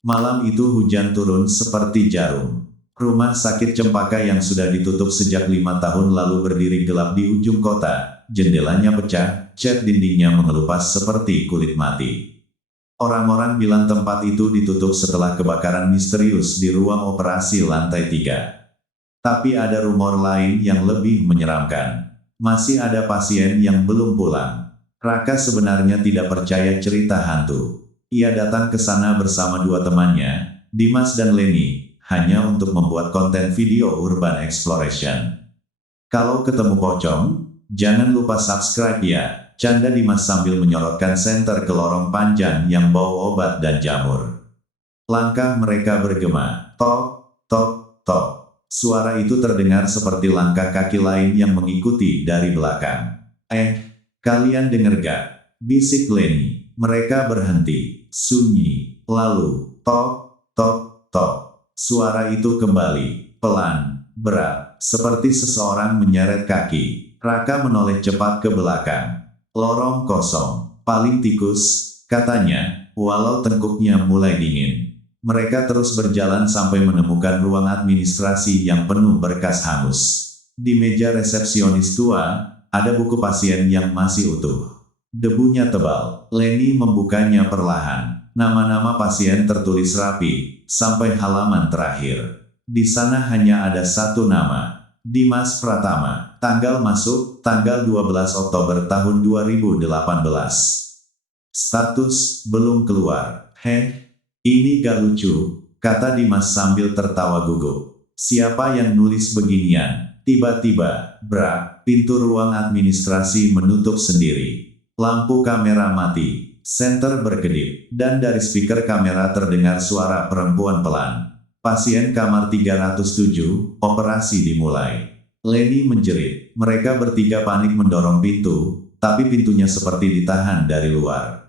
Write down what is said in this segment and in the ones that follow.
Malam itu hujan turun seperti jarum. Rumah sakit Cempaka yang sudah ditutup sejak 5 tahun lalu berdiri gelap di ujung kota. Jendelanya pecah, cat dindingnya mengelupas seperti kulit mati. Orang-orang bilang tempat itu ditutup setelah kebakaran misterius di ruang operasi lantai 3. Tapi ada rumor lain yang lebih menyeramkan. Masih ada pasien yang belum pulang. Raka sebenarnya tidak percaya cerita hantu. Ia datang ke sana bersama dua temannya, Dimas dan Leni, hanya untuk membuat konten video urban exploration. Kalau ketemu pocong, jangan lupa subscribe ya, canda Dimas sambil menyorotkan senter ke lorong panjang yang bau obat dan jamur. Langkah mereka bergema, tok, tok, tok. Suara itu terdengar seperti langkah kaki lain yang mengikuti dari belakang. Kalian dengar gak? Bisik Leni. Mereka berhenti, sunyi, lalu, tok, tok, tok. Suara itu kembali, pelan, berat, seperti seseorang menyeret kaki. Raka menoleh cepat ke belakang. Lorong kosong, paling tikus, katanya, walau tengkuknya mulai dingin. Mereka terus berjalan sampai menemukan ruang administrasi yang penuh berkas hangus. Di meja resepsionis tua, ada buku pasien yang masih utuh. Debunya tebal. Leni membukanya perlahan. Nama-nama pasien tertulis rapi, sampai halaman terakhir. Di sana hanya ada satu nama. Dimas Pratama. Tanggal masuk, tanggal 12 Oktober tahun 2018. Status, belum keluar. Ini gak lucu, kata Dimas sambil tertawa gugup. Siapa yang nulis beginian? Tiba-tiba, brak, pintu ruang administrasi menutup sendiri. Lampu kamera mati, senter berkedip, dan dari speaker kamera terdengar suara perempuan pelan. Pasien kamar 307, operasi dimulai. Leni menjerit, mereka bertiga panik mendorong pintu, tapi pintunya seperti ditahan dari luar.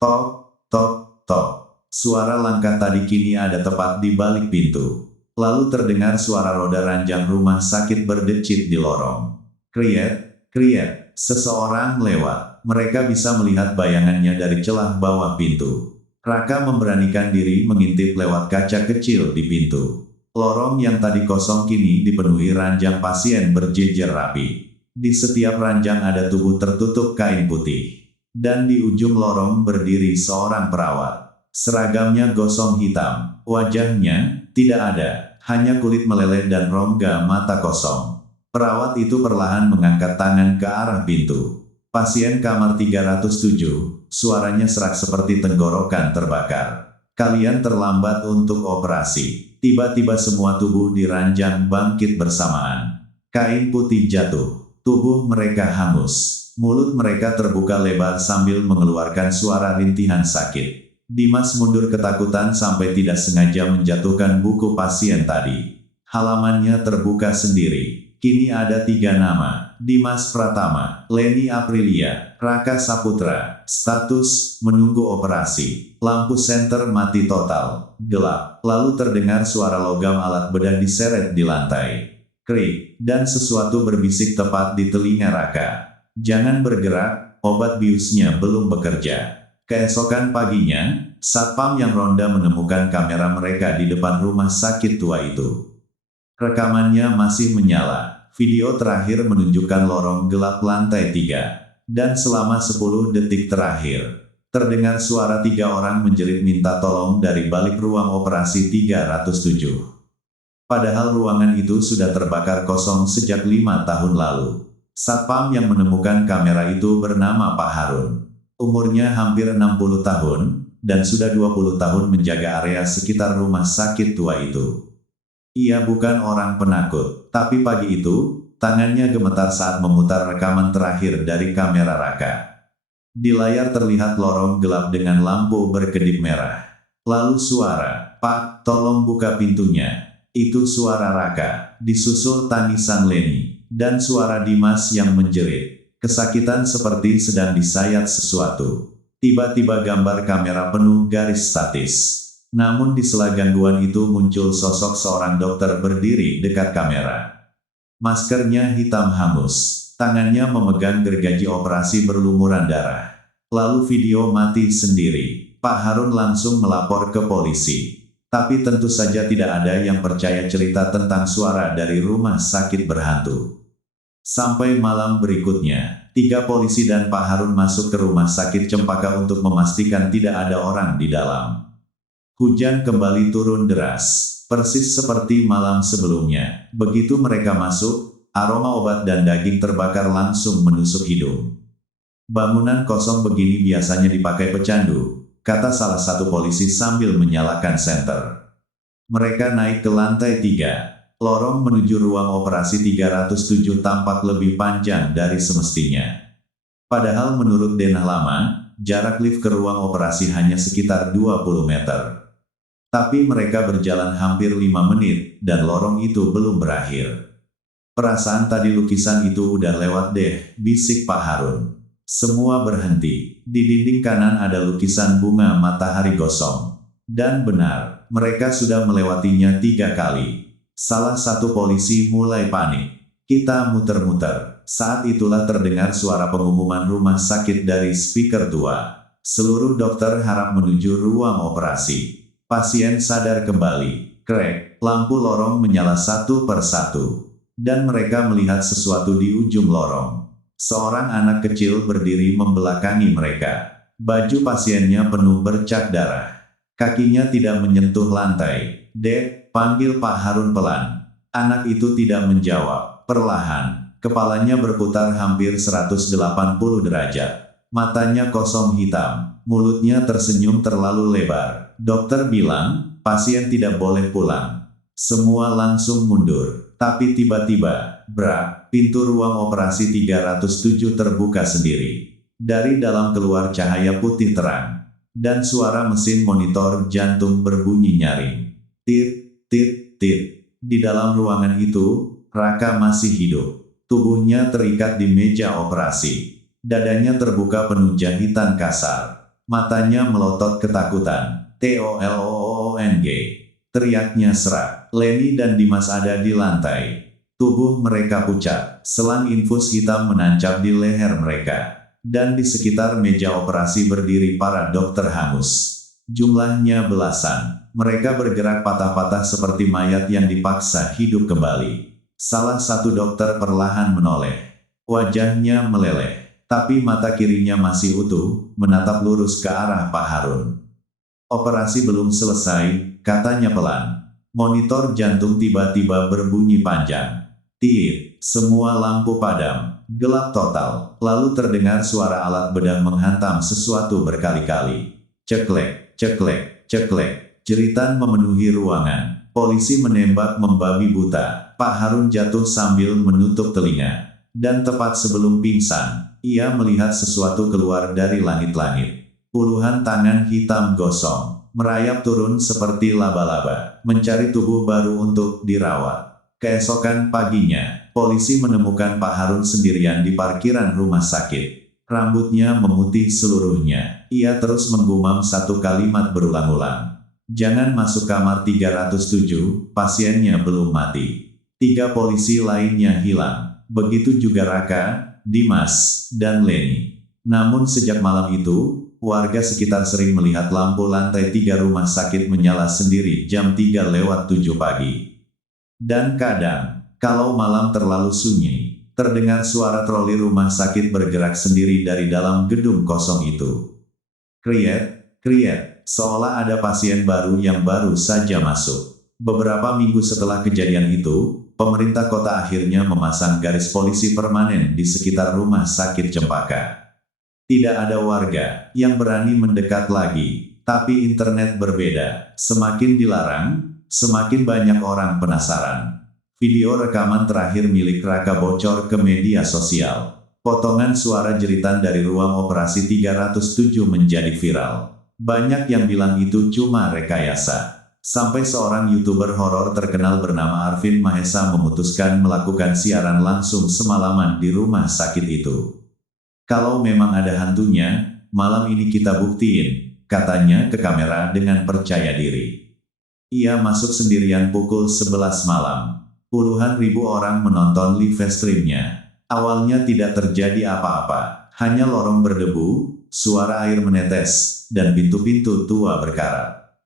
Tok, tok, tok. Suara langkah tadi kini ada tepat di balik pintu. Lalu terdengar suara roda ranjang rumah sakit berdecit di lorong. Kriet, kriet, seseorang lewat. Mereka bisa melihat bayangannya dari celah bawah pintu. Raka memberanikan diri mengintip lewat kaca kecil di pintu. Lorong yang tadi kosong kini dipenuhi ranjang pasien berjejer rapi. Di setiap ranjang ada tubuh tertutup kain putih. Dan di ujung lorong berdiri seorang perawat. Seragamnya gosong hitam, wajahnya tidak ada, hanya kulit meleleh dan rongga mata kosong. Perawat itu perlahan mengangkat tangan ke arah pintu. Pasien kamar 307, suaranya serak seperti tenggorokan terbakar. Kalian terlambat untuk operasi. Tiba-tiba semua tubuh di ranjang bangkit bersamaan. Kain putih jatuh, tubuh mereka hangus. Mulut mereka terbuka lebar sambil mengeluarkan suara rintihan sakit. Dimas mundur ketakutan sampai tidak sengaja menjatuhkan buku pasien tadi. Halamannya terbuka sendiri. Kini ada 3 nama. Dimas Pratama, Leni Aprilia, Raka Saputra. Status, menunggu operasi. Lampu senter mati total. Gelap. Lalu terdengar suara logam alat bedah diseret di lantai. Krik, dan sesuatu berbisik tepat di telinga Raka. Jangan bergerak, obat biusnya belum bekerja. Keesokan paginya, satpam yang ronda menemukan kamera mereka di depan rumah sakit tua itu. Rekamannya masih menyala. Video terakhir menunjukkan lorong gelap lantai 3. Dan selama 10 detik terakhir, terdengar suara 3 orang menjerit minta tolong dari balik ruang operasi 307. Padahal ruangan itu sudah terbakar kosong sejak 5 tahun lalu. Satpam yang menemukan kamera itu bernama Pak Harun. Umurnya hampir 60 tahun, dan sudah 20 tahun menjaga area sekitar rumah sakit tua itu. Ia bukan orang penakut, tapi pagi itu, tangannya gemetar saat memutar rekaman terakhir dari kamera Raka. Di layar terlihat lorong gelap dengan lampu berkedip merah. Lalu suara, "Pak, tolong buka pintunya." Itu suara Raka, disusul tangisan Leni, dan suara Dimas yang menjerit. Kesakitan seperti sedang disayat sesuatu. Tiba-tiba gambar kamera penuh garis statis. Namun di sela gangguan itu muncul sosok seorang dokter berdiri dekat kamera. Maskernya hitam hangus. Tangannya memegang gergaji operasi berlumuran darah. Lalu video mati sendiri. Pak Harun langsung melapor ke polisi. Tapi tentu saja tidak ada yang percaya cerita tentang suara dari rumah sakit berhantu. Sampai malam berikutnya, 3 polisi dan Pak Harun masuk ke rumah sakit Cempaka untuk memastikan tidak ada orang di dalam. Hujan kembali turun deras, persis seperti malam sebelumnya. Begitu mereka masuk, aroma obat dan daging terbakar langsung menusuk hidung. Bangunan kosong begini biasanya dipakai pecandu, kata salah satu polisi sambil menyalakan senter. Mereka naik ke lantai 3. Lorong menuju ruang operasi 307 tampak lebih panjang dari semestinya. Padahal menurut denah lama, jarak lift ke ruang operasi hanya sekitar 20 meter. Tapi mereka berjalan hampir 5 menit, dan lorong itu belum berakhir. Perasaan tadi lukisan itu udah lewat deh, bisik Pak Harun. Semua berhenti. Di dinding kanan ada lukisan bunga matahari gosong. Dan benar, mereka sudah melewatinya 3 kali. Salah satu polisi mulai panik. Kita muter-muter. Saat itulah terdengar suara pengumuman rumah sakit dari speaker tua. Seluruh dokter harap menuju ruang operasi. Pasien sadar kembali. Krek, lampu lorong menyala satu per satu. Dan mereka melihat sesuatu di ujung lorong. Seorang anak kecil berdiri membelakangi mereka. Baju pasiennya penuh bercak darah. Kakinya tidak menyentuh lantai. Dek, panggil Pak Harun pelan. Anak itu tidak menjawab. Perlahan, kepalanya berputar hampir 180 derajat. Matanya kosong hitam. Mulutnya tersenyum terlalu lebar. Dokter bilang, pasien tidak boleh pulang. Semua langsung mundur. Tapi tiba-tiba, brak, pintu ruang operasi 307 terbuka sendiri. Dari dalam keluar cahaya putih terang. Dan suara mesin monitor jantung berbunyi nyaring. Tit, tit, tit. Di dalam ruangan itu, Raka masih hidup. Tubuhnya terikat di meja operasi. Dadanya terbuka penuh jahitan kasar. Matanya melotot ketakutan. TOLOONG. Teriaknya serak. Leni dan Dimas ada di lantai. Tubuh mereka pucat. Selang infus hitam menancap di leher mereka. Dan di sekitar meja operasi berdiri para dokter hangus. Jumlahnya belasan. Mereka bergerak patah-patah seperti mayat yang dipaksa hidup kembali. Salah satu dokter perlahan menoleh. Wajahnya meleleh. Tapi mata kirinya masih utuh, menatap lurus ke arah Pak Harun. Operasi belum selesai, katanya pelan. Monitor jantung tiba-tiba berbunyi panjang. Tiit, semua lampu padam, gelap total. Lalu terdengar suara alat bedah menghantam sesuatu berkali-kali. Ceklek, ceklek, ceklek. Jeritan memenuhi ruangan. Polisi menembak membabi buta. Pak Harun jatuh sambil menutup telinga. Dan tepat sebelum pingsan, ia melihat sesuatu keluar dari langit-langit. Puluhan tangan hitam gosong, merayap turun seperti laba-laba, mencari tubuh baru untuk dirawat. Keesokan paginya, polisi menemukan Pak Harun sendirian di parkiran rumah sakit. Rambutnya memutih seluruhnya. Ia terus menggumam satu kalimat berulang-ulang. Jangan masuk kamar 307, pasiennya belum mati. 3 polisi lainnya hilang. Begitu juga Raka, Dimas, dan Leni. Namun sejak malam itu, warga sekitar sering melihat lampu lantai 3 rumah sakit menyala sendiri jam 3:07 pagi. Dan kadang, kalau malam terlalu sunyi, terdengar suara troli rumah sakit bergerak sendiri dari dalam gedung kosong itu. Kriet, kriet, seolah ada pasien baru yang baru saja masuk. Beberapa minggu setelah kejadian itu, pemerintah kota akhirnya memasang garis polisi permanen di sekitar rumah sakit Cempaka. Tidak ada warga yang berani mendekat lagi, tapi internet berbeda. Semakin dilarang, semakin banyak orang penasaran. Video rekaman terakhir milik Raka bocor ke media sosial. Potongan suara jeritan dari ruang operasi 307 menjadi viral. Banyak yang bilang itu cuma rekayasa. Sampai seorang YouTuber horor terkenal bernama Arvin Mahesa memutuskan melakukan siaran langsung semalaman di rumah sakit itu. Kalau memang ada hantunya, malam ini kita buktiin, katanya ke kamera dengan percaya diri. Ia masuk sendirian pukul 11 malam. Puluhan ribu orang menonton live streamnya. Awalnya tidak terjadi apa-apa, hanya lorong berdebu, suara air menetes, dan pintu-pintu tua berkarat.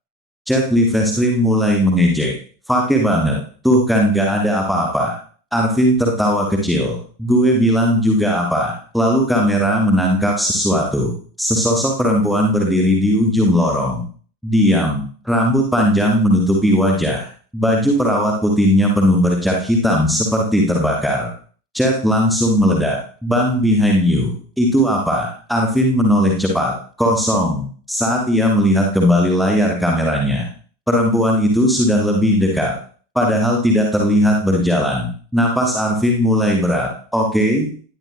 Chat Livestream mulai mengejek. Fake banget, tuh kan gak ada apa-apa. Arvin tertawa kecil. Gue bilang juga apa. Lalu kamera menangkap sesuatu. Sesosok perempuan berdiri di ujung lorong. Diam, rambut panjang menutupi wajah. Baju perawat putihnya penuh bercak hitam seperti terbakar. Chat langsung meledak. Bang behind you. Itu apa? Arvin menoleh cepat. Kosong. Saat ia melihat kembali layar kameranya, perempuan itu sudah lebih dekat. Padahal tidak terlihat berjalan. Napas Arvin mulai berat. Oke,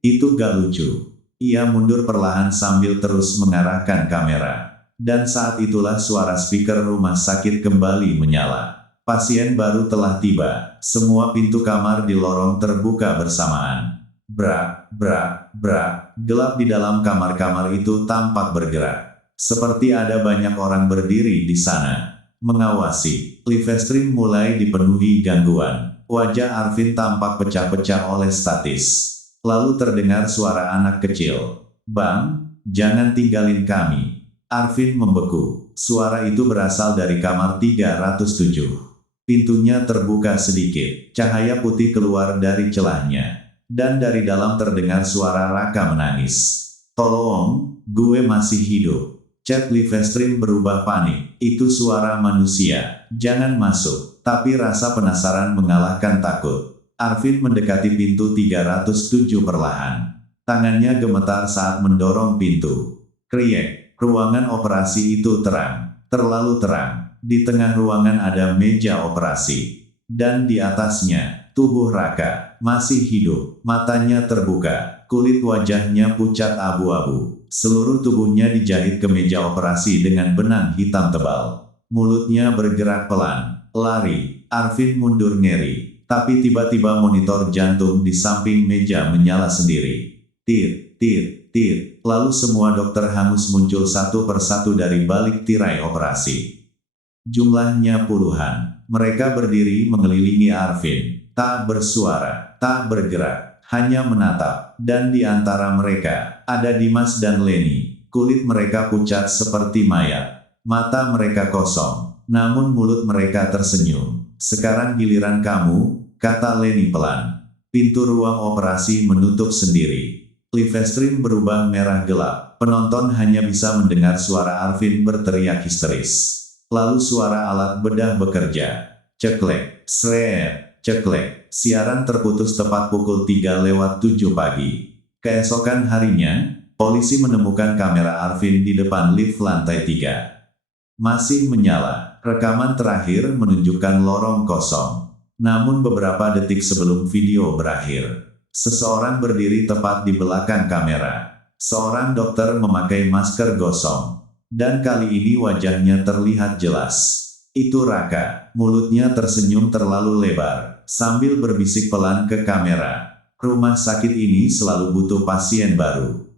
itu gak lucu. Ia mundur perlahan sambil terus mengarahkan kamera. Dan saat itulah suara speaker rumah sakit kembali menyala. Pasien baru telah tiba. Semua pintu kamar di lorong terbuka bersamaan. Brak, brak, brak. Gelap di dalam kamar-kamar itu tampak bergerak. Seperti ada banyak orang berdiri di sana. Mengawasi. Livestream mulai dipenuhi gangguan. Wajah Arvin tampak pecah-pecah oleh statis. Lalu terdengar suara anak kecil. Bang, jangan tinggalin kami. Arvin membeku. Suara itu berasal dari kamar 307. Pintunya terbuka sedikit, cahaya putih keluar dari celahnya. Dan dari dalam terdengar suara Raka menangis. Tolong, gue masih hidup. Chat Livestream berubah panik. Itu suara manusia. Jangan masuk. Tapi rasa penasaran mengalahkan takut. Arvin mendekati pintu 307 perlahan. Tangannya gemetar saat mendorong pintu. Kriek. Ruangan operasi itu terang. Terlalu terang. Di tengah ruangan ada meja operasi. Dan di atasnya, tubuh Raka, masih hidup, matanya terbuka, kulit wajahnya pucat abu-abu. Seluruh tubuhnya dijahit ke meja operasi dengan benang hitam tebal. Mulutnya bergerak pelan. Lari. Arvin mundur ngeri. Tapi tiba-tiba monitor jantung di samping meja menyala sendiri. Tit, tit, tit. Lalu semua dokter hangus muncul satu persatu dari balik tirai operasi. Jumlahnya puluhan. Mereka berdiri mengelilingi Arvin. Tak bersuara, tak bergerak, hanya menatap. Dan di antara mereka, ada Dimas dan Leni. Kulit mereka pucat seperti mayat. Mata mereka kosong, namun mulut mereka tersenyum. Sekarang giliran kamu, kata Leni pelan. Pintu ruang operasi menutup sendiri. Livestream berubah merah gelap. Penonton hanya bisa mendengar suara Arvin berteriak histeris. Lalu suara alat bedah bekerja. Ceklek, sret, ceklek. Siaran terputus tepat pukul 3:07 pagi. Keesokan harinya, polisi menemukan kamera Arvin di depan lift lantai 3. Masih menyala. Rekaman terakhir menunjukkan lorong kosong. Namun beberapa detik sebelum video berakhir, seseorang berdiri tepat di belakang kamera. Seorang dokter memakai masker gosong. Dan kali ini wajahnya terlihat jelas. Itu Raka, mulutnya tersenyum terlalu lebar, sambil berbisik pelan ke kamera. Rumah sakit ini selalu butuh pasien baru.